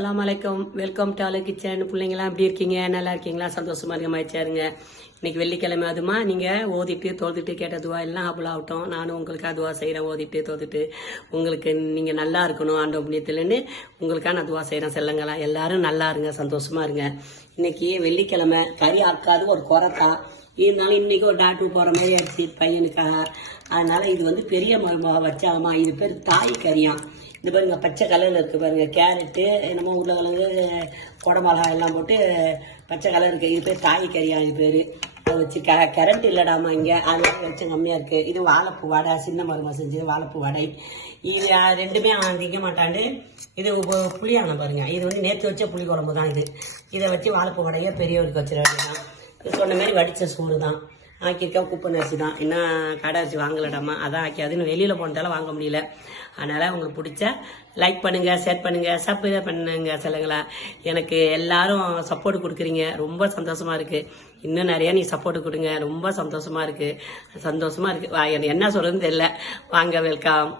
அஸ்ஸலாமு அலைக்கும். Welcome to Alu kitchen. பிள்ளைங்களாம் எப்படி இருக்கீங்க? நல்லா இருக்கீங்களா? சந்தோஷமா இருக்க மகிழ்ச்சியாருங்க. இன்னைக்கு வெள்ளிக்கிழமை அதுமா நீங்கள் ஓதிட்டு தோதுட்டு கேட்ட துவா எல்லாம் ஆகட்டும். நானும் உங்களுக்கு அதுவா செய்கிறேன். ஓதிட்டு தோதுட்டு உங்களுக்கு நீங்கள் நல்லா இருக்கணும் ஆண்டவ புண்ணியத்துலன்னு உங்களுக்காக நான் துவா செய்கிறேன். செல்லுங்களா எல்லாரும் நல்லா இருங்க, சந்தோஷமா இருங்க. இன்னைக்கு வெள்ளிக்கிழமை கறி ஆக்காது ஒரு குறைத்தான் இருந்தாலும் இன்னைக்கு ஒரு டாக்டர் போகிற மாதிரி ஆயிடுச்சு பையனுக்காக. அதனால இது வந்து பெரிய மருமக வச்சாமா. இது பேர் தாய் கறியாம். இது பாருங்க பச்சை கலரில் இருக்குது பாருங்க. கேரட்டு என்னமோ உருளைக்கிழங்கு குடமிளகா எல்லாம் போட்டு பச்சை கலர் இருக்குது. இது பேர் தாய் கறியா. இது பேர் அதை வச்சு கரண்ட் இல்லடாமா இங்கே, அதனால வச்சு கம்மியாக இருக்குது. இது வாழைப்பூ வடை, சின்ன மருமக செஞ்சது வாழைப்பூ வடை. இது ரெண்டுமே திங்க மாட்டாண்டு. இது புளியானம் பாருங்க. இது வந்து நேற்று வச்ச புளி குழம்பு தான் இது. இதை வச்சு வாழைப்பூ வடையை பெரியவருக்கு வச்சிட வேண்டியதான். சொன்ன மாதிரி வடித்த சோறு தான் ஆக்கியிருக்கா. குப்பை அரிசி தான், இன்னும் கடை அரிசி வாங்கலடாமா. அதான் ஆக்கி அதுன்னு வெளியில் போனதால வாங்க முடியல. அதனால் உங்களுக்கு பிடிச்ச லைக் பண்ணுங்கள், ஷேர் பண்ணுங்கள், சப்ஸ்கிரைப் பண்ணுங்க. சொல்லுங்களா எனக்கு எல்லாரும் சப்போர்ட் கொடுக்குறீங்க, ரொம்ப சந்தோஷமாக இருக்குது. இன்னும் நிறையா நீ சப்போர்ட் கொடுங்க, ரொம்ப சந்தோஷமாக இருக்குது. என்ன சொல்கிறதுன்னு தெரியல. வாங்க, வெல்கம்.